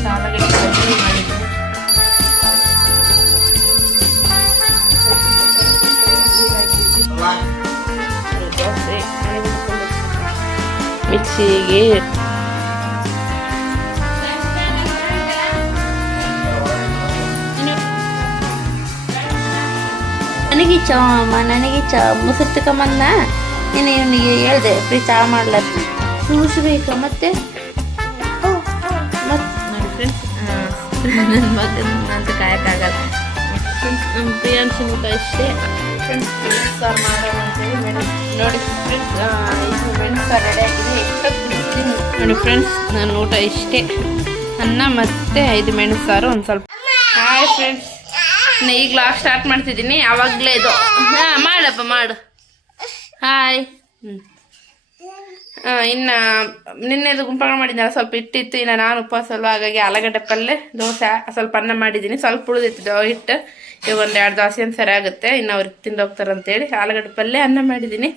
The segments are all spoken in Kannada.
ಫ್ರೆಂಡ್ಸ್ ಆಲೂಗಡ್ಡೆ ಪಲ್ಯ ಮಾಡಿದ್ದೀನಿ. ದೋಸೆ ಮಿಕ್ಸಿಗೆ ನನಗೆ ಮೊಸರು ತಗೊಂಬಂದ ನೀನು ಇವನಿಗೆ ಹೇಳ್ದೆ ಫ್ರೀ ಚಹಾ ಮಾಡ್ಲ ಸೂಸ್ಬೇಕಾ ಮತ್ತೆ ನೋಡಿ ಫ್ರೆಂಡ್ಸ್ ನನ್ನ ಮಗನಂತ ಕಾಯೋಕ್ಕಾಗಲ್ಲ. ಫ್ರೆಂಡ್ಸ್ ನಮ್ಮ ಪ್ರಿಯಾಂಶಿನ ಊಟ ಇಷ್ಟೇ. ಫ್ರೆಂಡ್ಸ್ ಸಾರು ಮಾಡೋಣ ಅಂತೇಳಿ ನೋಡಿ ಫ್ರೆಂಡ್ಸ್ ಇದು ಮೆಣಸು ಸಾರು ರೆಡಿ ಆಗಿದೆ. ಎಷ್ಟೊತ್ತಿದ್ದೀನಿ ನೋಡಿ ಫ್ರೆಂಡ್ಸ್ ನನ್ನ ಊಟ ಇಷ್ಟೇ, ಅನ್ನ ಮತ್ತು ಇದು ಮೆಣಸು ಸಾರು ಒಂದು ಸ್ವಲ್ಪ. ಹಾಯ್ ಫ್ರೆಂಡ್ಸ್, ಈಗ ಲಾಗ್ ಸ್ಟಾರ್ಟ್ ಮಾಡ್ತಿದ್ದೀನಿ. ಆವಾಗಲೇ ಇದು ಮಾಡಪ್ಪ ಮಾಡು. ಹಾಯ್. ಇನ್ನು ನಿನ್ನೆದು ಗುಂಪಣ ಮಾಡಿದ್ನಲ್ಲ, ಸ್ವಲ್ಪ ಇಟ್ಟಿತ್ತು. ಇನ್ನು ನಾನು ಉಪವಾಸ ಅಲ್ವ, ಹಾಗಾಗಿ ಆಲೂಗಡ್ಡೆ ಪಲ್ಯ ದೋಸೆ ಸ್ವಲ್ಪ ಅನ್ನ ಮಾಡಿದ್ದೀನಿ. ಸ್ವಲ್ಪ ಉಳಿದಿತ್ತು ಹಿಟ್ಟು. ಈಗ 1-2 ದೋಸೆ ಅಂತ ಸರಿ ಆಗುತ್ತೆ. ಇನ್ನು ಅವ್ರಿಗೆ ತಿಂದು ಹೋಗ್ತಾರಂತೇಳಿ ಆಲೂಗಡ್ಡೆ ಪಲ್ಯ ಅನ್ನ ಮಾಡಿದ್ದೀನಿ.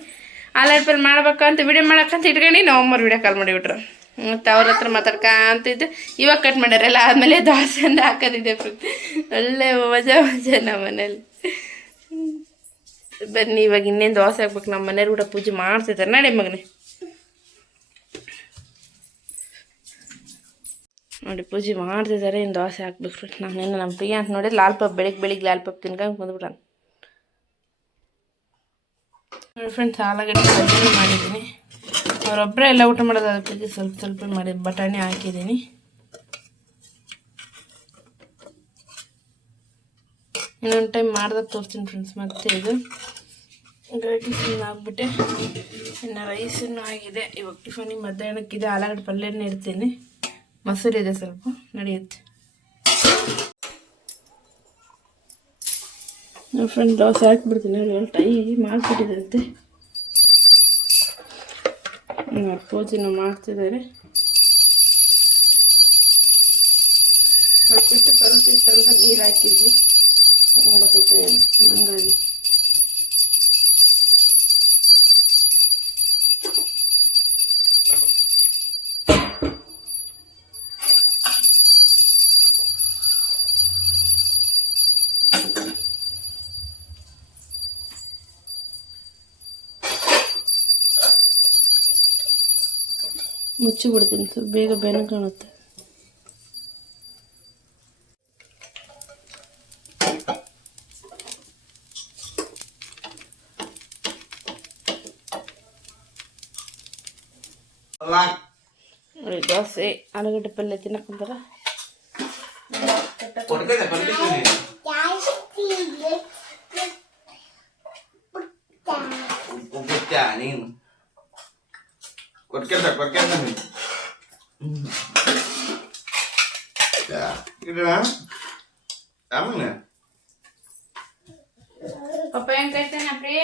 ಆಲೂಗಡ್ಡೆ ಪಲ್ಯ ಮಾಡ್ಬೇಕಂತ ವಿಡಿಯೋ ಮಾಡೋಕ್ಕಂತ ಇಟ್ಕೊಂಡು ನವಂಬರ್ ವಿಡಿಯೋ ಕಾಲ್ ಮಾಡಿಬಿಟ್ರು. ಮತ್ತು ಅವ್ರ ಹತ್ರ ಮಾತಾಡ್ಕಂತಿದ್ದು. ಇವಾಗ ಕಟ್ ಮಾಡ್ಯಾರಲ್ಲ, ಆದಮೇಲೆ ದೋಸೆ ಅಂತ ಹಾಕೋದಿದೆ. ಒಳ್ಳೆ ಮಜಾ ನಮ್ಮ ಮನೇಲಿ. ಬನ್ನಿ ಇವಾಗ ಇನ್ನೇನು ದೋಸೆ ಹಾಕ್ಬೇಕು. ನಮ್ಮ ಮನೆಯವ್ರು ಕೂಡ ಪೂಜೆ ಮಾಡ್ತಿದ್ದಾರೆ. ನಡೆ ಮಗನೇ ನೋಡಿ, ಪೂಜೆ ಮಾಡ್ತಿದ್ದಾರೆ. ಇನ್ನು ದೋಸೆ ಹಾಕ್ಬೇಕು ಫ್ರೆಂಡ್ಸ್. ನಾನೇನು ನಮ್ಮ ಪ್ರಿಯ ಅಂತ ನೋಡಿ ಲಾಲ್ ಪಾಪ್ ಬೆಳಿಗ್ಗೆ ಲಾಲ್ ಪಾಪ್ ತಿನ್ಕೊಂಡು ಬಂದ್ಬಿಟ್ಟಾನ ನೋಡಿ ಫ್ರೆಂಡ್ಸ್. ಆಲೂಗಡ್ಡೆ ಪಲ್ಯ ಮಾಡಿದ್ದೀನಿ. ಅವರೊಬ್ಬರೇ ಎಲ್ಲ ಊಟ ಮಾಡೋದು, ಅದಕ್ಕೆ ಸ್ವಲ್ಪ ಮಾಡಿ ಬಟಾಣಿ ಹಾಕಿದ್ದೀನಿ. ಇನ್ನೊಂದು ಟೈಮ್ ಮಾಡ್ದಾಗ ತೋರಿಸ್ತೀನಿ ಫ್ರೆಂಡ್ಸ್. ಮತ್ತು ಇದು ಟಿಫಿನ್ ಆಗಿಬಿಟ್ಟೆ. ಇನ್ನು ರೈಸನ್ನು ಆಗಿದೆ. ಇವಾಗ ಟಿಫನಿಗೆ ಮಧ್ಯಾಹ್ನಕ್ಕಿದೆ. ಆಲೂಗಡ್ಡೆ ಪಲ್ಯನೇ ಇಡ್ತೀನಿ. ಮೊಸರು ಇದೆ ಸ್ವಲ್ಪ, ನಡೆಯುತ್ತೆ. ನನ್ನ ಫ್ರೆಂಡ್ ದೋಸೆ ಹಾಕಿಬಿಡ್ತೀನಿ. ಟೈ ಮಾಡಿಬಿಟ್ಟಿದಂತೆ. ಪೂಜೆನೂ ಮಾಡ್ತಿದ್ದಾರೆ. ಸ್ವಲ್ಪ ಇತ್ತಂತ ನೀರು ಹಾಕಿದ್ವಿ. ಹೆಂಗೆ ಬರ್ತದೆ ಹಂಗಾಗಿ ಮುಚ್ಚಿಬಿಡ್ತೀನಿ. ಸ್ವಲ್ಪ ಬೇಗ ಬೆನ ಕಾಣುತ್ತೆ. ನೋಡಿ ದೋಸೆ ಆಲೂಗಡ್ಡೆ ಪಲ್ಯ ತಿನ್ನಕ್ಕಂತಾರ. ಪಪ್ಪ ಹೆಂಗ್ ಕೈತೇನ ಪ್ರಿಯ?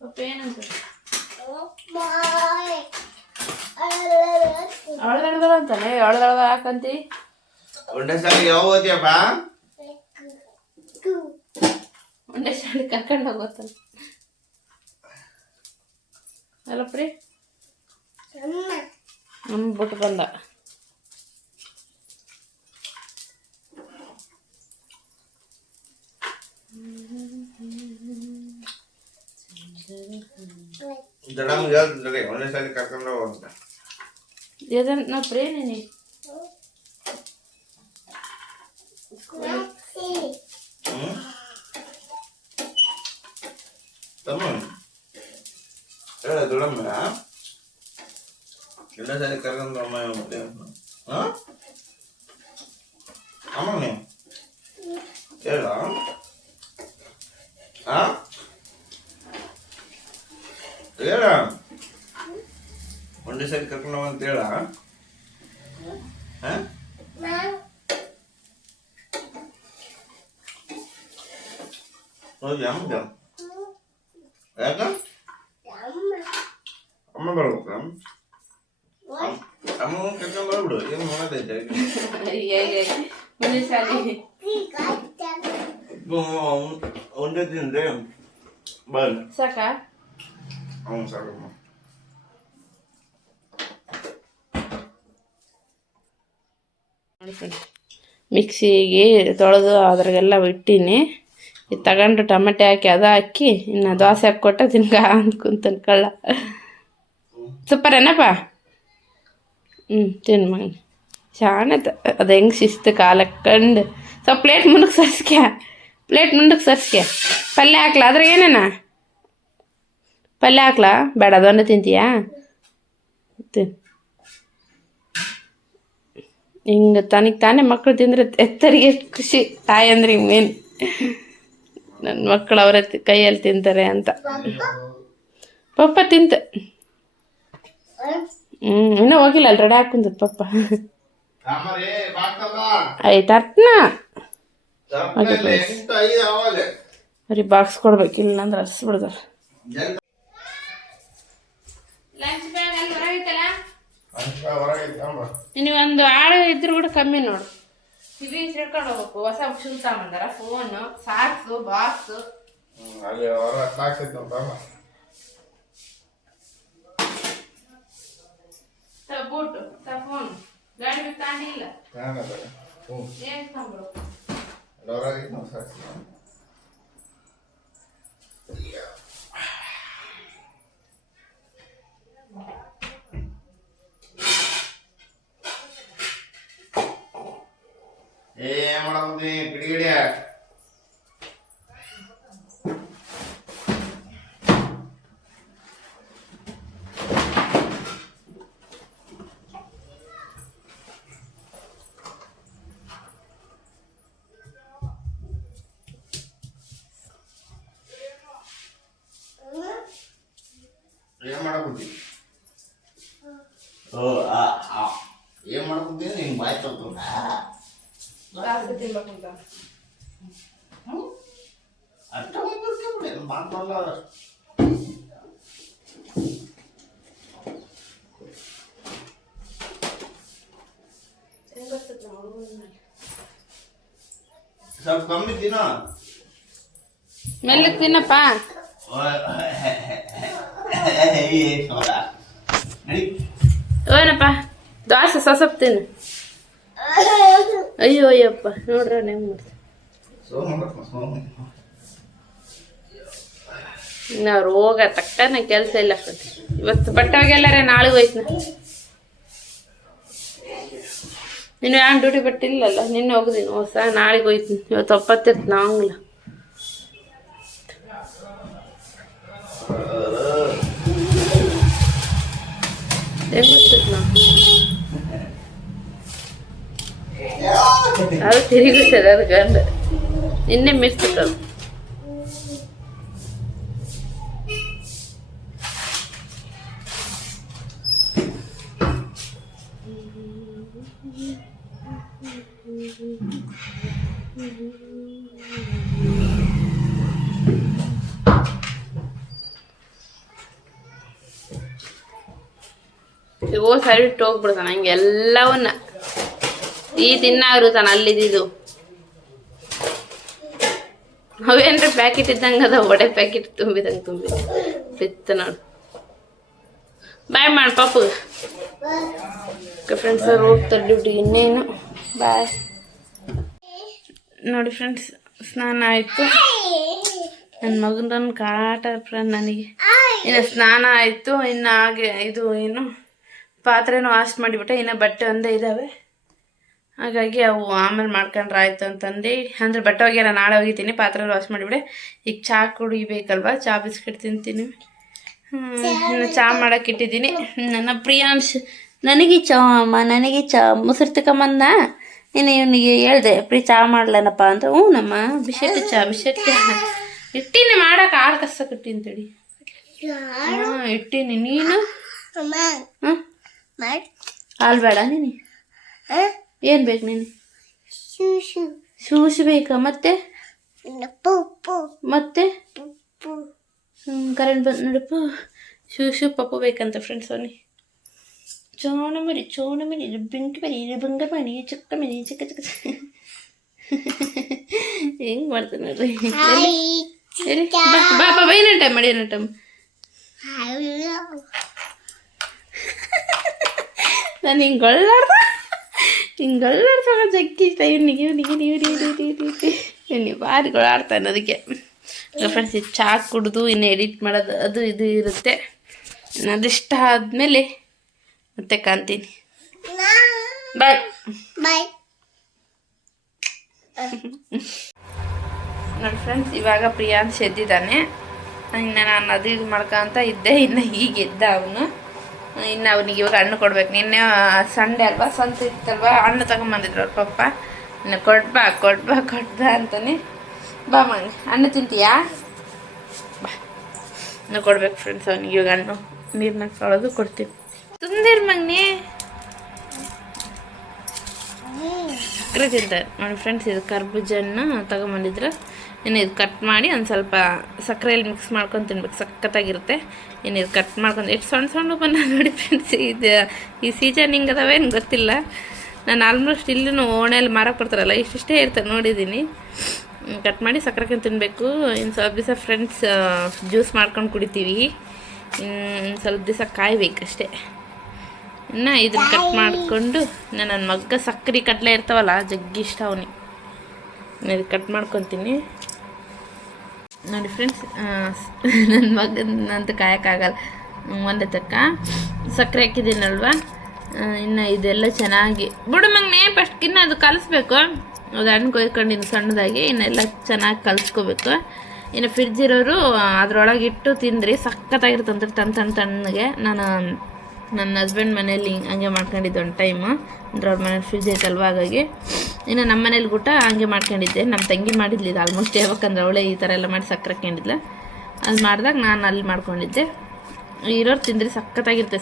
ಪಪ್ಪ ಏನಂತ ಅವಳದಳ ಅಂತಾನೆ. ಅವಳದಳ ಹಾಕಂತಿ. ಒಂದೇ ಶಾಲೆ ಕರ್ಕೊಂಡು ಹೋಗೋತಾನ ಅಲ್ಲ ಪ್ರಿ. ಬಿಟ್ಟು ಬಂದ. ಒಂದೇ ಸಾರಿ ಕರ್ಕೊಂಡು ಹೋಗ್ತ ನಾ ಪ್ರೇರಣೆ ದೊಡ್ಡಮ್ಮ ಎಲ್ಲ ಸಾರಿ ಕರ್ಕೊಂಡು ಅಮ್ಮ ಮತ್ತೆ ಅಮ್ಮನೇ ಹೇಳ ಹೇಳ ಒಂದೇ ಸಾರಿ ಕರ್ಕೊಂಡು ಅಂತ ಹೇಳ. ಹೌದು ಅಮ್ಮ ಯಾಕ ಅಮ್ಮ ಬರ್ಬೇಕ? ಅಮ್ಮ ಕರ್ಕೊಂಡು ಬರ್ಬಿಡು. ಏನು ಮಾಡೋದೈತೆ ಒಂದೇ ತಿಂದ್ರೆ ಬರ್ ಸಾಕ. ಹ್ಞೂ ಸಾಕಮ್ಮ. ನೋಡಿ ಫ್ರೆಂಡ್ಸ್, ಮಿಕ್ಸಿಗೆ ತೊಳೆದು ಅದ್ರಾಗೆಲ್ಲ ಇಟ್ಟೀನಿ. ಇದು ತಗೊಂಡು ಟೊಮೆಟೊ ಹಾಕಿ ಅದು ಹಾಕಿ ಇನ್ನು ದೋಸೆ ಹಾಕ್ಕೊಟ್ಟ ತಿನ್ಕ ಅಂತ ಕುಂತನ್ ಕಳ್ಳ. ಸೂಪರ್ ಏನಪ್ಪ? ತಿನ್ನು ಮಗ. ಶಾಣತ ಅದು ಹೆಂಗೆ ಶಿಸ್ತು ಕಾಲಕ್ಕಂಡು. ಸ್ವಲ್ಪ ಪ್ಲೇಟ್ ಮುಂದಕ್ಕೆ ಸರ್ಸ್ಕ್ಯ. ಪಲ್ಯ ಹಾಕ್ಲಾ ಅದ್ರಾಗ ಏನೇನ? ಪಲ್ಯ ಹಾಕ್ಲಾ? ಬೇಡ, ಅದೊಂದೇ ತಿಂತೀಯಾ? ಹಿಂಗೆ ತನಗೆ ತಾನೇ ಮಕ್ಕಳು ತಿಂದರೆ ಎತ್ತರಿಗೆ ಖುಷಿ. ತಾಯಿ ಅಂದ್ರೆ ಹಿಂಗೆ ಮೇನ್. ನನ್ನ ಮಕ್ಕಳು ಅವರ ಕೈಯಲ್ಲಿ ತಿಂತಾರೆ ಅಂತ. ಪಪ್ಪ ತಿಂತ. ಇನ್ನೂ ಹೋಗಿಲ್ಲ ಅಲ್ಲಿ ರೆಡಿ ಹಾಕುಂತದ ಪಪ್ಪ. ಆಯ್ತು ಅಟ್ನ ಬರೀ ಬಾಕ್ಸ್ ಕೊಡ್ಬೇಕಿಲ್ಲ ಅಂದ್ರೆ ಅರ್ಸ್ಬಿಡ್ದಾರ. ನೀವು ಒಂದು ಆಳು ಇದ್ರು ಕೂಡ ಕಮ್ಮಿ ನೋಡು. ಕಿವಿ ತಿಳ್ಕೊಂಡು ಹೋಗ್ಬೇಕು. ಹೊಸ ಶೂ ತಗೊಂಬಂದಾರ, phone, socks, box. Boot, phone, ಗಾಡಿ ತಾಂಡಿಲ್ಲ ಏನ್ ತಗೊಂಡ್ರು. ಏನ್ ಮಾಡ್ಕೊಂತೀನಿ ನಿಂಗೆ ಬಾಯ್ ತಗೊಂಡ ಅಷ್ಟ ಮಾಡ್ಕೊಳ್ಳ. ಸ್ವಲ್ಪ ಕಮ್ಮಿ ತಿನ್ನ, ಮೆಲ್ಲಕ್ಕೆ ತಿನ್ನಪ್ಪ. ಏನಪ್ಪ ದೋಸೆ ಸೊಸಪ್ ತಿನ್ನು. ಅಯ್ಯೋ ಅಯ್ಯಪ್ಪ ನೋಡ್ರ ಹೆಂಗ್ ಮಾಡ್ತಾರೆ. ನಾವು ರೋಗ ತಕ್ಕನ ಕೆಲಸ ಇಲ್ಲ. ಇವತ್ತು ಬಟ್ಟೆ ಒಗೆಲ್ಲರೆ ನಾಳೆ ಹೋಯ್ತು. ನೀನು ಯಾವ ಡ್ಯೂಟಿ ಬಟ್ಟೆ ಇಲ್ಲಲ್ಲ, ನಿನ್ನೆ ಹೋಗುದೀನಿ ಹೊಸ, ನಾಳೆಗೆ ಹೋಯ್ತೀನಿ. ಇವತ್ತು ಒಪ್ಪತ್ತಿರ್ತ ನಾವಂಗಿಲ್ಲ. ಹೆಂಗ್ ಗೊತ್ತಿತ್ತು ನಾವು ಅದು ತಿರುಗಿಸ್ತದೆ. ಅದು ಗಂಡ ನಿನ್ನೆ ಮಿರ್ಸ್ತದ. ಇಗೋ ಸರಿ ಇಟ್ಟು ಹೋಗ್ಬಿಡ್ತಾನ ಹಂಗೆ ಎಲ್ಲವನ್ನ. ಈ ತಿನ್ನಾಗ್ರು ತಾನ ಅಲ್ಲಿದ್ದು ಅವೇನ್ರಿ ಪ್ಯಾಕೆಟ್ ಇದ್ದಂಗೆ ಅದ, ಒಡೆ ಪ್ಯಾಕೆಟ್ ತುಂಬಿದಂಗೆ ಬಿತ್ತು ನೋಡು. ಬಾಯ್ ಮಾಡಿ ಪಾಪು. ಫ್ರೆಂಡ್ಸ್ ಅವ್ರು ಹೋಗ್ತಾರೆ ಡ್ಯೂಟಿಗೆ, ಇನ್ನೇನು ಬಾಯ್. ನೋಡಿ ಫ್ರೆಂಡ್ಸ್, ಸ್ನಾನ ಆಯಿತು. ನನ್ನ ಮಗನ ಕಾಟ ಫ್ರೆಂಡ್ ನನಗೆ. ಇನ್ನು ಸ್ನಾನ ಆಯಿತು. ಇನ್ನು ಹಾಗೆ ಇದು ಏನು ಪಾತ್ರೆನೂ ವಾಶ್ ಮಾಡಿಬಿಟ್ಟೆ. ಇನ್ನು ಬಟ್ಟೆ ಒಂದೇ ಇದ್ದಾವೆ, ಹಾಗಾಗಿ ಅವು ಆಮೇಲೆ ಮಾಡ್ಕೊಂಡ್ರೆ ಆಯಿತು ಅಂತಂದು. ಅಂದರೆ ಬಟ್ಟೆ ಒಗೆಲ್ಲ ನಾಳೆ ಒಗಿತೀನಿ, ಪಾತ್ರೆ ವಾಶ್ ಮಾಡಿಬಿಡೆ. ಈಗ ಚಹಾ ಕುಡಿಬೇಕಲ್ವ, ಚಹಾ ಬಿಸ್ಕೆಟ್ ತಿಂತೀನಿ. ಇನ್ನು ಚಹಾ ಮಾಡೋಕೆ ಇಟ್ಟಿದ್ದೀನಿ. ನನ್ನ ಪ್ರಿಯಾಂಶ್ ನನಗೆ ಚಹಾ ಅಮ್ಮ, ನನಗೆ ಚಹಾ ಮೊಸರು ತಗೊಂಬಂದ. ಇನ್ನು ಇವನಿಗೆ ಹೇಳ್ದೆ ಚಹಾ ಮಾಡ್ಲೇನಪ್ಪ ಅಂತ. ಹ್ಞೂ ನಮ್ಮ ಬಿಸ್ಕೆಟ್ ಚಹಾ ಇಟ್ಟೀನಿ ಮಾಡೋಕೆ. ಹಾಲು ಕಸಕ್ಕೆ ಇಟ್ಟೀನಿ ತಡಿ. ಹಾಂ ಇಟ್ಟೀನಿ. ನೀನು ಹಾಂ ಹಾಲು ಬೇಡ ನೀನು? ಏನು ಬೇಕು ನೀನು? ಶೂಶು ಬೇಕಾ? ಮತ್ತೆ ಮತ್ತೆ ಕರೆಂಟ್ ಬಂದು ನೋಡಪ್ಪ. ಶೂಶು ಪಪ್ಪು ಬೇಕಂತ ಫ್ರೆಂಡ್ಸ್. ಅವನಿ ಚೋಣ ಮರಿ ಬೆಂಕಿ ಮರಿ ಬಂಗಾರ ಮರಿ ಚಿಕ್ಕ ಮರಿ ಚಿಕ್ಕ ಹೆಂಗೆ ಮಾಡ್ತಾನೆ ನೋಡ್ರಿ. ಬಾಪ ಬೈನ ಟೈಮ್ ಮಾಡಿ ಏನೋ ಟೈಮ್. ನಾನು ಹಿಂಗೆ ಗೊಳ್ಳಾಡ್ದ ಹಿಂಗೆಲ್ಲ ಜಗ್ಗಿ ಇಷ್ಟ ಇವನಿಗೆ ಭಾರಿ ಆಡ್ತಾನೆ. ಅದಕ್ಕೆ ಫ್ರೆಂಡ್ಸ್ ಇದು ಚಹಾ ಕುಡಿದು ಇನ್ನು ಎಡಿಟ್ ಮಾಡೋದು ಅದು ಇದು ಇರುತ್ತೆ. ಅದಿಷ್ಟ ಆದಮೇಲೆ ಮತ್ತೆ ಕಾಣ್ತೀನಿ. ಬಾಯ್ ಬಾಯ್. ನೋಡಿ ಫ್ರೆಂಡ್ಸ್, ಇವಾಗ ಪ್ರಿಯಾಂಶ್ ಎದ್ದಿದ್ದಾನೆ. ಇನ್ನು ನಾನು ಅದು ಇದು ಮಾಡ್ಕೊಂತ ಇದ್ದೆ. ಇನ್ನು ಈಗ ಎದ್ದ ಅವನು. ಇನ್ನು ಅವನಿಗೆ ಇವಾಗ ಹಣ್ಣು ಕೊಡ್ಬೇಕು. ನಿನ್ನೆ ಸಂಡೇ ಅಲ್ವಾ, ಸ್ವಂತ ಇತ್ತಲ್ವ, ಹಣ್ಣು ತಗೊಂಬಂದಿದ್ರು ಅವ್ರ ಪಪ್ಪ. ಇನ್ನು ಕೊಡ್ಬಾ ಅಂತಾನೆ. ಬಾ ಮಗನೆ, ಹಣ್ಣು ತಿಂತೀಯಾ? ಬಾ, ಇನ್ನು ಕೊಡ್ಬೇಕು ಫ್ರೆಂಡ್ಸ್ ಅವನಿಗೆ ಇವಾಗ ಹಣ್ಣು. ನೀರ್ನಾಗ ತೊಳೆದು ಕೊಡ್ತೀವಿ. ತುಂದಿರ್ ಮಗನೆ ಸಕ್ಕರೆ ತಿಂತಾರೆ ನೋಡಿ ಫ್ರೆಂಡ್ಸ್. ಇದು ಕರ್ಬೂಜನ್ನು ತಗೊಂಬಂದಿದ್ರು. ಇನ್ನು ಇದು ಕಟ್ ಮಾಡಿ ಒಂದು ಸ್ವಲ್ಪ ಸಕ್ಕರೆಯಲ್ಲಿ ಮಿಕ್ಸ್ ಮಾಡ್ಕೊಂಡು ತಿನ್ಬೇಕು, ಸಖತ್ತಾಗಿರುತ್ತೆ. ಇನ್ನು ಇದು ಕಟ್ ಮಾಡ್ಕೊಂಡು ಎಷ್ಟು ಸಣ್ಣ ಬಂದ ನೋಡಿ ಫ್ರೆಂಡ್ಸ್. ಇದು ಈ ಸೀಸನ್ ಹಿಂಗೆ ಅದಾವೇನು ಗೊತ್ತಿಲ್ಲ. ನಾನು ಆಲ್ಮೋಸ್ಟ್ ಇಲ್ಲೂ ಓಣೆಯಲ್ಲಿ ಮಾರಕ್ಕೆ ಕೊಡ್ತಾರಲ್ಲ, ಇಷ್ಟಿಷ್ಟೇ ಇರ್ತದೆ ನೋಡಿದ್ದೀನಿ. ಕಟ್ ಮಾಡಿ ಸಕ್ಕರೆ ತಿನ್ನಬೇಕು. ಇನ್ನು ಸ್ವಲ್ಪ ದಿವಸ ಫ್ರೆಂಡ್ಸ್ ಜ್ಯೂಸ್ ಮಾಡ್ಕೊಂಡು ಕುಡಿತೀವಿ. ಇನ್ನು ಸ್ವಲ್ಪ ದಿವಸ ಕಾಯ್ಬೇಕಷ್ಟೇ. ಇನ್ನು ಇದನ್ನು ಕಟ್ ಮಾಡಿಕೊಂಡು ನನ್ನ ಮಗ್ಗ ಸಕ್ಕರೆ ಕಡಲೆ ಇರ್ತಾವಲ್ಲ, ಜಗ್ಗಿ ಇಷ್ಟ ಅವನಿಗೆ. ಇದು ಕಟ್ ಮಾಡ್ಕೊತೀನಿ ನೋಡಿ ಫ್ರೆಂಡ್ಸ್. ನನ್ನ ಮಗನಂತೂ ಕಾಯೋಕ್ಕಾಗಲ್ಲ. ಒಂದೇ ತಕ್ಕ ಸಕ್ಕರೆ ಹಾಕಿದ್ದೀನಲ್ವ. ಇನ್ನು ಇದೆಲ್ಲ ಚೆನ್ನಾಗಿ ಬಿಡು ಮಗನೇ, ಫಸ್ಟ್ಗಿನ್ನ ಅದು ಕಲಿಸ್ಬೇಕು. ಅದು ಹಣ್ಣು ಕೊಯ್ಕೊಂಡಿದ್ದು ಸಣ್ಣದಾಗಿ. ಇನ್ನೆಲ್ಲ ಚೆನ್ನಾಗಿ ಕಲಿಸ್ಕೋಬೇಕು. ಇನ್ನು ಫ್ರಿಡ್ಜ್ ಇರೋರು ಅದ್ರೊಳಗೆ ಇಟ್ಟು ತಿಂದ್ರಿ ಸಖತ್ತಾಗಿರ್ತಂತ ತಣ್ಣಗೆ. ನಾನು ನನ್ನ ಹಸ್ಬೆಂಡ್ ಮನೇಲಿ ಹಂಗೆ ಮಾಡ್ಕೊಂಡಿದ್ದೆ ಒಂದು ಟೈಮು. ಅಂದ್ರೆ ಅವ್ರ ಮನೇಲಿ ಫ್ರಿಜ್ ಐತಲ್ವ, ಹಾಗಾಗಿ. ಇನ್ನು ನಮ್ಮ ಮನೇಲಿ ಊಟ ಹಂಗೆ ಮಾಡ್ಕೊಂಡಿದ್ದೆ. ನಮ್ಮ ತಂಗಿ ಮಾಡಿದ್ಲಿ ಇದು ಆಲ್ಮೋಸ್ಟ್. ಯಾವಕ್ಕಂದ್ರೆ ಅವಳೇ ಈ ಥರ ಎಲ್ಲ ಮಾಡಿ ಸಕ್ಕರೆ ಹಾಕೊಂಡಿದ್ಲ. ಅದು ಮಾಡಿದಾಗ ನಾನು ಅಲ್ಲಿ ಮಾಡ್ಕೊಂಡಿದ್ದೆ. ಇರೋರು ತಿಂದ್ರಿ ಸಖತ್ತಾಗಿರುತ್ತೆ,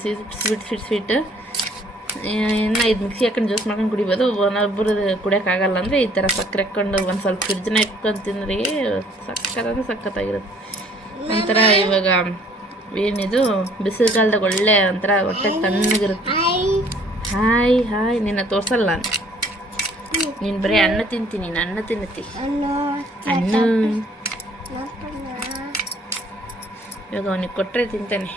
ಸ್ವೀಟ್. ಇನ್ನು ಇದು ಮಿಕ್ಸಿ ಹಾಕೊಂಡು ಜ್ಯೂಸ್ ಮಾಡ್ಕೊಂಡು ಕುಡಿಬೋದು. ಒಬ್ಬರು ಕುಡಿಯೋಕ್ಕಾಗಲ್ಲ ಅಂದರೆ ಈ ಥರ ಸಕ್ಕರೆ ಹಾಕ್ಕೊಂಡು ಒಂದು ಸ್ವಲ್ಪ ಫ್ರಿಡ್ಜ್ನ ಇಟ್ಕೊಂಡು ತಿಂದ್ರಿ ಸಖತ್ತಾಗಿರುತ್ತೆ. ಒಂಥರ ಇವಾಗ ಏನಿದು ಬಿಸಿಲುಗಾಲದಾಗ ಒಳ್ಳೆ ಒಂಥರ ಹೊಟ್ಟೆ ತಣ್ಣಗಿರುತ್ತೆ. ಹಾಯ್ ನಿನ್ನ ತೋರ್ಸಲ್ಲ ನಾನು. ನೀನು ಬರೀ ಅನ್ನ ತಿಂತೀನಿ, ನೀನು ಅನ್ನ ತಿನ್ನತಿ ಅನ್ನ. ಇವಾಗ ಅವನಿಗೆ ಕೊಟ್ಟರೆ ತಿಂತಾನೆ.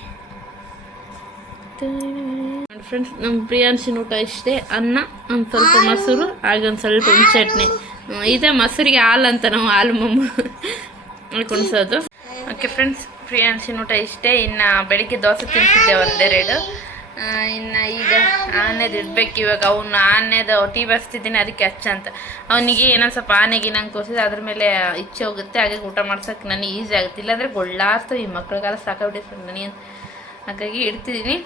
ಫ್ರೆಂಡ್ಸ್, ನಮ್ಮ ಪ್ರಿಯಾಂಶಿನ ಊಟ ಇಷ್ಟೇ. ಅನ್ನ, ಒಂದು ಸ್ವಲ್ಪ ಮೊಸರು, ಹಾಗೆ ಒಂದು ಸ್ವಲ್ಪ ಚಟ್ನಿ. ಇದೇ ಮೊಸರಿಗೆ ಹಾಲು ಅಂತ ನಾವು ಹಾಲು ಕುಣಿಸೋದು. ಓಕೆ ಫ್ರೆಂಡ್ಸ್, ಪ್ರಿಯಾಂಶಿನ ಊಟ ಇಷ್ಟೇ. ಇನ್ನು ಬೆಳಿಗ್ಗೆ ದೋಸೆ ತಿನ್ನಿಸಿದ್ದೆ ಒಂದೆರಡು. ಇನ್ನು ಈಗ ಆನೆದು ಇಡ್ಬೇಕು. ಇವಾಗ ಅವನು ಆನೆದು ಟೀ ಬಸ್ತಿದ್ದೀನಿ, ಅದಕ್ಕೆ ಅಂತ ಅವನಿಗೆ ಏನೊಂದು ಸ್ವಲ್ಪ ಆನೆಗೆ ನಂಗೆ ತೋರಿಸಿದ್ರೆ ಅದ್ರ ಮೇಲೆ ಇಚ್ಛೆ ಹೋಗುತ್ತೆ. ಹಾಗಾಗಿ ಊಟ ಮಾಡ್ಸೋಕ್ಕೆ ನನಗೆ ಈಸಿ ಆಗುತ್ತೆ. ಇಲ್ಲಾಂದರೆ ಗೊಳ್ಳಾಡ್ತವೆ ಈ ಮಕ್ಳಿಗೆಲ್ಲ ಸಾಕಾಗ್ಬಿಟ್ಟಿರ್ತಾರೆ ನನಗೆ. ಹಾಗಾಗಿ ಇಡ್ತಿದ್ದೀನಿ.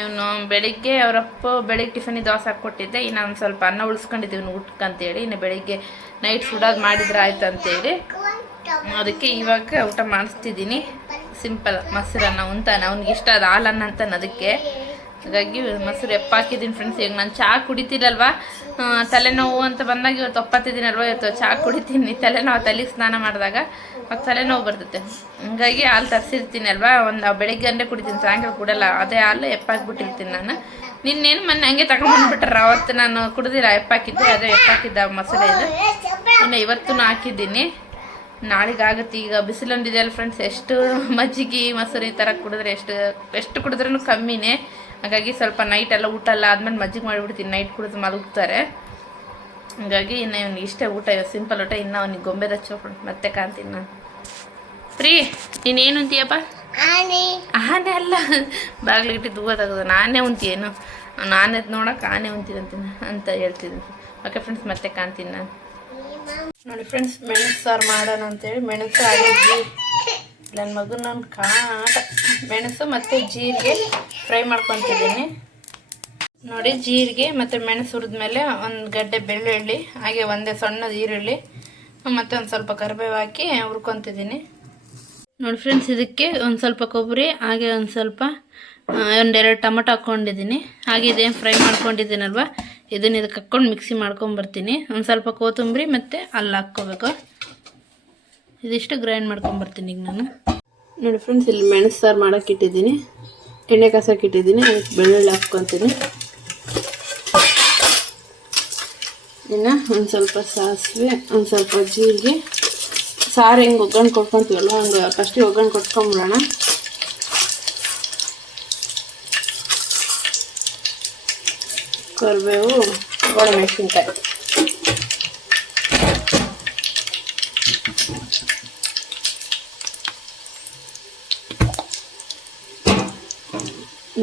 ಇವನು ಬೆಳಿಗ್ಗೆ ಅವರಪ್ಪ ಬೆಳಿಗ್ಗೆ ಟಿಫನಿಗೆ ದೋಸೆ ಹಾಕ್ಕೊಟ್ಟಿದ್ದೆ. ಇನ್ನು ಒಂದು ಸ್ವಲ್ಪ ಅನ್ನ ಉಳಿಸ್ಕೊಂಡಿದ್ದೀವಿ ಊಟಕ್ಕೆ ಅಂತೇಳಿ. ಇನ್ನು ಬೆಳಿಗ್ಗೆ ನೈಟ್ ಸುಡೋದು ಮಾಡಿದ್ರೆ ಆಯ್ತು ಅಂತೇಳಿ ಅದಕ್ಕೆ ಇವಾಗ ಊಟ ಮಾಡಿಸ್ತಿದ್ದೀನಿ. ಸಿಂಪಲ್ ಮೊಸರನ್ನ ಉಂತಾನೆ, ಅವ್ನಿಗೆ ಇಷ್ಟ ಅದು ಹಾಲನ್ನ ಅಂತಾನೆ. ಅದಕ್ಕೆ ಹಾಗಾಗಿ ಮೊಸರು ಹಾಕಿದ್ದೀನಿ ಫ್ರೆಂಡ್ಸ್. ಈಗ ನಾನು ಚಹಾ ಕುಡಿತೀನಲ್ವ, ತಲೆನೋವು ಅಂತ ಬಂದಾಗ ಇವತ್ತು ಒಪ್ಪತ್ತಿದ್ದೀನಲ್ವ, ಇವತ್ತು ಚಹಾ ಕುಡಿತೀನಿ. ತಲೆನೋವು ತಲೆಗೆ ಸ್ನಾನ ಮಾಡಿದಾಗ ಅದು ತಲೆನೋವು ಬರ್ತೈತೆ. ಹಂಗಾಗಿ ಹಾಲು ತರಿಸಿರ್ತೀನಿ ಅಲ್ವಾ, ಒಂದು ಬೆಳಿಗ್ಗೆ ಗಂಟೆ ಕುಡಿತೀನಿ, ಸಾಯಂಕಾಲ ಕುಡಲ್ಲ. ಅದೇ ಹಾಲು ಎಪ್ಪಾಕ್ಬಿಟ್ಟಿರ್ತೀನಿ ನಾನು. ನಿನ್ನೇನು ಮೊನ್ನೆ ಹಂಗೆ ತಗೊಂಡ್ಬಂದ್ಬಿಟ್ರೆ ಅವತ್ತು ನಾನು ಕುಡ್ದಿರ ಎಪ್ಪಾಕಿದ್ದೆ, ಅದೇ ಎಪ್ಪಾಕಿದ್ದ ಮೊಸರು ಇದು. ಇನ್ನು ಇವತ್ತೂ ಹಾಕಿದ್ದೀನಿ, ನಾಳೆಗೆ ಆಗುತ್ತೆ. ಈಗ ಬಿಸಿಲೊಂದಿದೆಯಲ್ಲ ಫ್ರೆಂಡ್ಸ್, ಎಷ್ಟು ಮಜ್ಜಿಗೆ ಮೊಸರು ಈ ಥರ ಕುಡಿದ್ರೆ ಎಷ್ಟು ಕುಡಿದ್ರೂ ಕಮ್ಮಿನೇ. ಹಾಗಾಗಿ ಸ್ವಲ್ಪ ನೈಟ್ ಎಲ್ಲ ಊಟ ಎಲ್ಲ ಆದ್ಮೇಲೆ ಮಜ್ಜಿಗೆ ಮಾಡಿಬಿಡ್ತೀನಿ. ನೈಟ್ ಕುಡಿದು ಮಲಗ್ತಾರೆ. ಹಾಗಾಗಿ ಇನ್ನು ಅವ್ನಿಗೆ ಇಷ್ಟ ಊಟ, ಇವತ್ತು ಸಿಂಪಲ್ ಊಟ. ಇನ್ನು ಅವ್ನಿಗೆ ಗೊಂಬೆ ಹಚ್ಚೋ ಫ್ರೆಂಡ್ಸ್, ಮತ್ತೆ ಕಾಣ್ತೀನಿ ನಾನು. ಫ್ರೀ ನೀನೇನು ಅಂತೀಯಪ್ಪ? ಆನೆ ಅಲ್ಲ, ಬಾಗಿಲಿಗಿಟ್ಟು ದೂರ ತೆಗೆದು ನಾನೇ ಉಂತೀಯೇನು, ನಾನೇದು ನೋಡೋಕೆ ಆನೆ ಉಂತೀನಂತೀನಿ ಅಂತ ಹೇಳ್ತಿದ್ದೀನಿ. ಓಕೆ ಫ್ರೆಂಡ್ಸ್, ಮತ್ತೆ ಕಾಣ್ತೀನಿ ನಾನು. ನೋಡಿ ಫ್ರೆಂಡ್ಸ್, ಮೆಣಸು ಸಾರು ಮಾಡೋಣ ಅಂತೇಳಿ ಮೆಣಸು ಆಗಿದ್ವಿ. ನನ್ನ ಮಗನ ಕಾಟ ಮೆಣಸು ಮತ್ತು ಜೀರಿಗೆ ಫ್ರೈ ಮಾಡ್ಕೊತಿದ್ದೀನಿ. ನೋಡಿ, ಜೀರಿಗೆ ಮತ್ತು ಮೆಣಸು ಹುರಿದ್ಮೇಲೆ ಒಂದು ಗಡ್ಡೆ ಬೆಳ್ಳುಳ್ಳಿ, ಹಾಗೆ ಒಂದೇ ಸಣ್ಣದ ಈರುಳ್ಳಿ ಮತ್ತು ಒಂದು ಸ್ವಲ್ಪ ಕರಿಬೇವು ಹಾಕಿ ಹುರ್ಕೊತಿದ್ದೀನಿ. ನೋಡಿ ಫ್ರೆಂಡ್ಸ್, ಇದಕ್ಕೆ ಒಂದು ಸ್ವಲ್ಪ ಕೊಬ್ಬರಿ, ಹಾಗೆ ಒಂದು ಸ್ವಲ್ಪ ಒಂದೆರಡು ಟೊಮೊಟೊ ಹಾಕ್ಕೊಂಡಿದ್ದೀನಿ. ಹಾಗೆ ಇದೇನು ಫ್ರೈ ಮಾಡ್ಕೊಂಡಿದ್ದೀನಲ್ವ, ಇದಕ್ಕೆ ಹಾಕ್ಕೊಂಡು ಮಿಕ್ಸಿ ಮಾಡ್ಕೊಂಬರ್ತೀನಿ. ಒಂದು ಸ್ವಲ್ಪ ಕೊತ್ತಂಬರಿ ಮತ್ತು ಅಲ್ಲ ಹಾಕ್ಕೋಬೇಕು. ಇದಿಷ್ಟು ಗ್ರೈಂಡ್ ಮಾಡ್ಕೊಂಬರ್ತೀನಿ ಈಗ ನಾನು. ನೋಡಿ ಫ್ರೆಂಡ್ಸ್, ಇಲ್ಲಿ ಮೆಣಸು ಸಾರು ಮಾಡೋಕೆ ಇಟ್ಟಿದ್ದೀನಿ, ಎಣ್ಣೆ ಕಾಸಕ್ಕೆ ಇಟ್ಟಿದ್ದೀನಿ. ಅದಕ್ಕೆ ಬೆಳ್ಳುಳ್ಳಿ ಹಾಕ್ಕೊತೀನಿ. ಇನ್ನು ಒಂದು ಸ್ವಲ್ಪ ಸಾಸಿವೆ, ಒಂದು ಸ್ವಲ್ಪ ಜೀರಿಗೆ. ಸಾರು ಹೆಂಗೆ ಒಗ್ಗರಣೆ ಕೊಟ್ಕೊತೀವಲ್ಲ ಹಂಗೆ ಫಸ್ಟಿಗೆ ಒಗ್ಗರಣೆ ಕೊಟ್ಕೊಂಬಿಡೋಣ. ಕರಿಬೇವು, ಒಣಮೆಣಸಿನ್ಕಾಯಿ.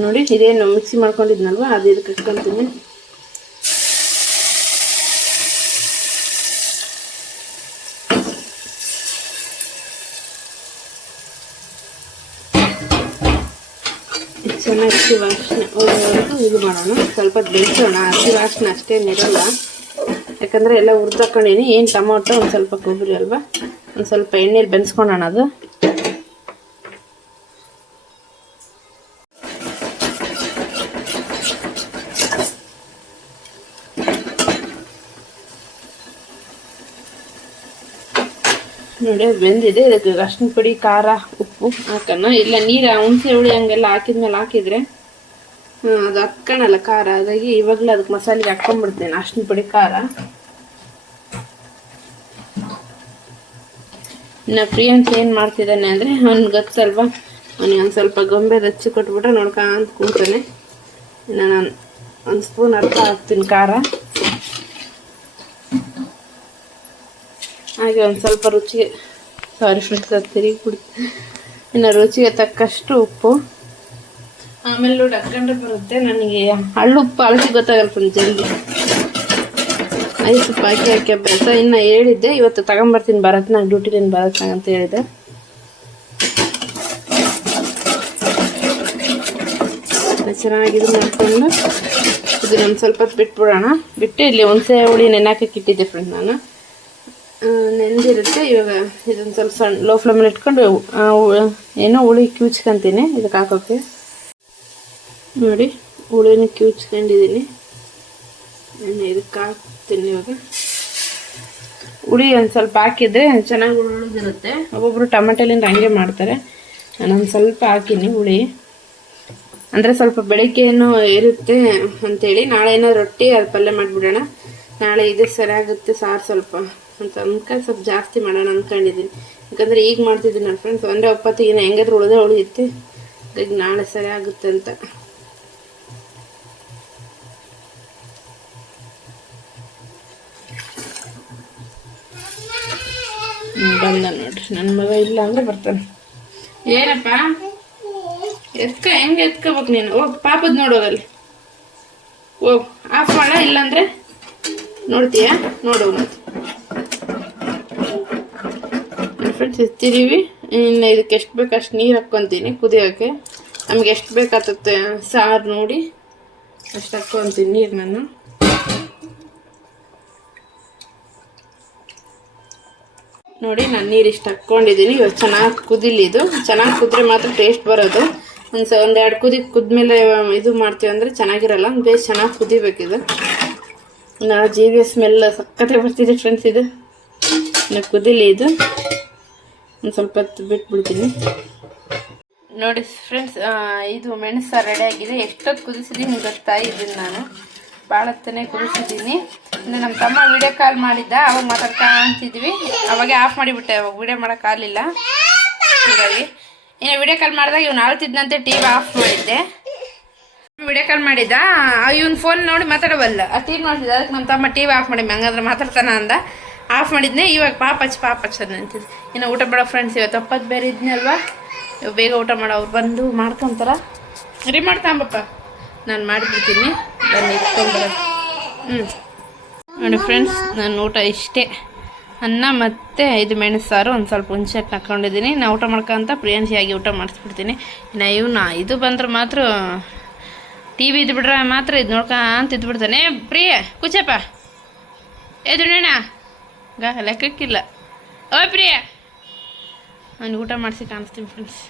ನೋಡಿ ಇದೇನು ಮಿಕ್ಸಿ ಮಾಡ್ಕೊಂಡಿದ್ನಲ್ವ ಅದು ಇದಕ್ಕೆ ಹಾಕ್ಕೊಂತೀನಿ. ಚೆನ್ನಾಗಿ ಹಸಿ ವಾಸನೆ ಹೋಗೋವರೆಗೂ ಇದು ಮಾಡೋಣ. ಸ್ವಲ್ಪ ಬೆಳೆಸೋಣ. ಹಸಿ ವಾಸನೆ ಅಷ್ಟೇನಿರಲ್ಲ, ಯಾಕಂದರೆ ಎಲ್ಲ ಹುರಿದಾಕೊಂಡಿನಿ. ಏನು ಟೊಮೊಟೊ, ಒಂದು ಸ್ವಲ್ಪ ಕೊಬ್ಬರಿ ಅಲ್ವಾ, ಒಂದು ಸ್ವಲ್ಪ ಎಣ್ಣೆಲಿ ಬೆನ್ಸ್ಕೊಳ್ಳೋಣ. ಅದು ನೋಡಿ ಬೆಂದಿದೆ. ಇದಕ್ಕೆ ಅರ್ಶಿನ ಪುಡಿ, ಖಾರ, ಉಪ್ಪು ಹಾಕೋಣ. ಇಲ್ಲ ನೀರು ಹುಣಸೆ ಹುಳಿ ಹಂಗೆಲ್ಲ ಹಾಕಿದ್ಮೇಲೆ ಹಾಕಿದರೆ ಅದು ಹಾಕ್ಕೊಳಲ್ಲ ಖಾರ. ಹಾಗಾಗಿ ಇವಾಗಲೇ ಅದಕ್ಕೆ ಮಸಾಲೆಗೆ ಹಾಕ್ಕೊಂಡ್ಬಿಡ್ತೇನೆ ಅರ್ಶಿನ ಪುಡಿ, ಖಾರ. ಇನ್ನು ಪ್ರಿಯಾಂಶ ಏನು ಮಾಡ್ತಿದ್ದಾನೆ ಅಂದರೆ ಅವ್ನಿಗೆ ಗೊತ್ತಲ್ವ, ಅವನಿಗೆ ಒಂದು ಸ್ವಲ್ಪ ಗೊಂಬೆ ಹಚ್ಚಿ ಕೊಟ್ಬಿಟ್ರೆ ನೋಡ್ಕೊಂತ ಕೂತಾನೆ. ಇನ್ನು ನಾನು ಒಂದು ಸ್ಪೂನ್ ಅರ್ಧ ಹಾಕ್ತೀನಿ ಖಾರ. ಹಾಗೆ ಒಂದು ಸ್ವಲ್ಪ ರುಚಿಗೆ ತಿರುಗಿ ಬಿಡ್ತೀನಿ. ಇನ್ನು ರುಚಿಗೆ ತಕ್ಕಷ್ಟು ಉಪ್ಪು. ಆಮೇಲೆ ನೋಡಿ ಹಾಕ್ಕೊಂಡ್ರೆ ಬರುತ್ತೆ. ನನಗೆ ಹಳ್ಳುಪ್ಪು ಅಳಸಿ ಗೊತ್ತಾಗಲ್ಲ ಜಲ್ದಿ. ಐದು ಉಪ್ಪು ಹಾಕಿ ಅಭ್ಯಾಸ. ಇನ್ನು ಹೇಳಿದ್ದೆ ಇವತ್ತು ತಗೊಂಬರ್ತೀನಿ ಭರತ್ನಾಗ, ಡ್ಯೂಟಿಲಿಂದ ಭರತ್ನಾಗ ಅಂತ ಹೇಳಿದೆ. ಚೆನ್ನಾಗಿ ಇದು ಮಾಡಿಕೊಂಡು ಇದು ಒಂದು ಸ್ವಲ್ಪ ಹೊತ್ತು ಬಿಟ್ಬಿಡೋಣ. ಬಿಟ್ಟು ಇಲ್ಲಿ ಹುಣಸೆ ಹುಳಿ ನೆನೆಹಾಕಕ್ಕೆ ಇಟ್ಟಿದ್ದೆ ಫ್ರೆಂಡ್ ನಾನು. ನೆಂದಿರುತ್ತೆ. ಇವಾಗ ಇದೊಂದು ಸ್ವಲ್ಪ ಸಣ್ಣ ಲೋ ಫ್ಲೇಮಲ್ಲಿ ಇಟ್ಕೊಂಡು ಏನೋ ಹುಳಿ ಕ್ಯೂಚ್ಕೊಂತೀನಿ ಇದಕ್ಕೆ ಹಾಕೋಕ್ಕೆ. ನೋಡಿ ಹುಳಿನ ಕ್ಯೂಚ್ಕೊಂಡಿದ್ದೀನಿ. ಇದಕ್ಕೆ ಹಾಕ್ತೀನಿ ಇವಾಗ. ಹುಳಿ ಒಂದು ಸ್ವಲ್ಪ ಹಾಕಿದರೆ ಚೆನ್ನಾಗಿ ಉಳಿದಿರುತ್ತೆ. ಒಬ್ಬೊಬ್ಬರು ಟೊಮೆಟೊಲಿಂದ ಹಂಗೆ ಮಾಡ್ತಾರೆ. ನಾನೊಂದು ಸ್ವಲ್ಪ ಹಾಕಿನಿ ಹುಳಿ, ಅಂದರೆ ಸ್ವಲ್ಪ ಬೆಳಗ್ಗೆನೂ ಇರುತ್ತೆ ಅಂಥೇಳಿ. ನಾಳೆನೋ ರೊಟ್ಟಿ ಅದು ಪಲ್ಯ ಮಾಡಿಬಿಡೋಣ. ನಾಳೆ ಇದು ಸರಿಯಾಗುತ್ತೆ ಸಾರು ಸ್ವಲ್ಪ ಅಂತ ಅಂದ್ಕೊಂಡು ಸ್ವಲ್ಪ ಜಾಸ್ತಿ ಮಾಡೋಣ ಅಂದ್ಕೊಂಡಿದ್ದೀನಿ. ಯಾಕಂದರೆ ಈಗ ಮಾಡ್ತಿದ್ದೀನಿ ನನ್ನ ಫ್ರೆಂಡ್ಸ್. ಅಂದರೆ ಒಪ್ಪತ್ತಿಗೆ ಹೆಂಗಾದ್ರೂ ಉಳಿಯುತ್ತೆ. ಈಗ ನಾಳೆ ಸರಿ ಆಗುತ್ತೆ ಅಂತ. ಬಂದ ನೋಡ್ರಿ ನನ್ನ ಮಗ. ಇಲ್ಲ ಅಂದರೆ ಬರ್ತಾನೆ. ಏನಪ್ಪ ಹೆಂಗೆ ಎತ್ಕೋಬೇಕು ನೀನು? ಹೋಗಿ ಪಾಪದ ನೋಡೋಗಲ್ಲಿ ಹೋಗಿ ಆಫ್ ಮಾಡ. ಇಲ್ಲಾಂದರೆ ನೋಡ್ತೀಯಾ? ನೋಡು ಮತ್ತೆ ಫ್ರೆಂಡ್ಸ್ ಎತ್ತಿದ್ದೀವಿ. ಇನ್ನು ಇದಕ್ಕೆ ಎಷ್ಟು ಬೇಕು ಅಷ್ಟು ನೀರು ಹಾಕ್ಕೊತೀನಿ ಕುದಿಯೋಕ್ಕೆ. ನಮಗೆ ಎಷ್ಟು ಬೇಕಾಗುತ್ತೆ ಸಾರು ನೋಡಿ ಅಷ್ಟು ಹಾಕ್ಕೊತೀನಿ ನೀರು. ನಾನು ನೋಡಿ ನಾನು ನೀರು ಇಷ್ಟು ಹಾಕ್ಕೊಂಡಿದ್ದೀನಿ. ಇವಾಗ ಚೆನ್ನಾಗಿ ಕುದಿಲಿ. ಇದು ಚೆನ್ನಾಗಿ ಕುದ್ರೆ ಮಾತ್ರ ಟೇಸ್ಟ್ ಬರೋದು. ಒಂದೆರಡು ಕುದ್ಮೇಲೆ ಇದು ಮಾಡ್ತೀವಿ ಅಂದರೆ ಚೆನ್ನಾಗಿರಲ್ಲ. ಬೇಸ್ ಚೆನ್ನಾಗಿ ಕುದಿಬೇಕಿದು. ಜೀರಿಗೆ ಸ್ಮೆಲ್ ಸಕ್ಕತ್ತೆ ಬರ್ತಿದೆ ಫ್ರೆಂಡ್ಸ್. ಇದು ಇನ್ನು ಕುದಿಲಿ. ಇದು ಒಂದು ಸ್ವಲ್ಪ ಹೊತ್ತು ಬಿಟ್ಬಿಡ್ತೀನಿ. ನೋಡಿ ಫ್ರೆಂಡ್ಸ್, ಇದು ಮೆಣಸು ಸಾರು ರೆಡಿ ಆಗಿದೆ. ಎಷ್ಟೊತ್ತು ಕುದಿಸಿದ್ದೀನಿ ಗೊತ್ತಾ? ಇದನ್ನು ನಾನು ಭಾಳ ಹೊತ್ತನೇ ಕುದಿಸಿದ್ದೀನಿ. ಇನ್ನು ನಮ್ಮ ತಮ್ಮ ವಿಡಿಯೋ ಕಾಲ್ ಮಾಡಿದ್ದ, ಅವಾಗ ಮಾತಾಡ್ಕೊಂತಿದ್ವಿ. ಅವಾಗೆ ಆಫ್ ಮಾಡಿಬಿಟ್ಟೆ. ಅವಾಗ ವಿಡಿಯೋ ಮಾಡೋಕ್ಕಾಗಲಿಲ್ಲ. ಹೀಗಾಗಿ ಇನ್ನು ವಿಡಿಯೋ ಕಾಲ್ ಮಾಡಿದಾಗ ಇವ್ನು ಆಳ್ತಿದ್ದಂತೆ ಟಿ ವಿ ಆಫ್ ಮಾಡಿದ್ದೆ. ವಿಡಿಯೋ ಕಾಲ್ ಮಾಡಿದ್ದ, ಇವ್ನು ಫೋನ್ ನೋಡಿ ಮಾತಾಡಬಲ್ಲ. ಆ ಟಿ ವಿ ಮಾಡ್ತಿದ್ದ. ಅದಕ್ಕೆ ನಮ್ಮ ತಮ್ಮ ಟಿ ವಿ ಆಫ್ ಮಾಡಿ ಹಂಗಂದ್ರೆ ಮಾತಾಡ್ತಾನ ಅಂದ. ಆಫ್ ಮಾಡಿದ್ನೆ. ಇವಾಗ ಪಾಪಚ್ಚ ಅಂತಿದ್ದು. ಇನ್ನು ಊಟ ಮಾಡೋ ಫ್ರೆಂಡ್ಸ್, ಇವತ್ತು ಒಪ್ಪತ್ತು ಬೇರೆ ಇದ್ನಲ್ವಾ, ಬೇಗ ಊಟ ಮಾಡೋ. ಅವ್ರು ಬಂದು ಮಾಡ್ಕೊತಾರ. ರೆಡಿ ಮಾಡ್ಕೊಂಬಪ್ಪ, ನಾನು ಮಾಡಿಬಿಡ್ತೀನಿ. ಬನ್ನಿ ಇಟ್ಕೊಂಡ್ಬರ. ನೋಡಿ ಫ್ರೆಂಡ್ಸ್, ನನ್ನ ಊಟ ಇಷ್ಟೇ. ಅನ್ನ ಮತ್ತು ಇದು ಮೆಣಸು ಸಾರು, ಒಂದು ಸ್ವಲ್ಪ ಹುಣಸೆ ಹಣ್ಣು ಹಾಕ್ಕೊಂಡಿದ್ದೀನಿ. ನಾನು ಊಟ ಮಾಡ್ಕೊಂತ ಪ್ರಿಯಾಂಶಿಯಾಗಿ ಊಟ ಮಾಡಿಸ್ಬಿಡ್ತೀನಿ. ಇನ್ನು ಇದು ಬಂದ್ರೆ ಮಾತ್ರ ಟಿ ವಿ ಇದ್ಬಿಟ್ರೆ ಮಾತ್ರ ಇದು ನೋಡ್ಕೊಂತ ಇದ್ಬಿಡ್ತಾನೆ. ಪ್ರಿಯ ಕುಚಪ್ಪ ಎದುಣ್ಣ ಲೆಕ್ಕಕ್ಕಿಲ್ಲ. ಓ ಪ್ರಿಯ, ನಾನು ಊಟ ಮಾಡಿಸಿ ಕಾಣಿಸ್ತೀನಿ ಫ್ರೆಂಡ್ಸ್.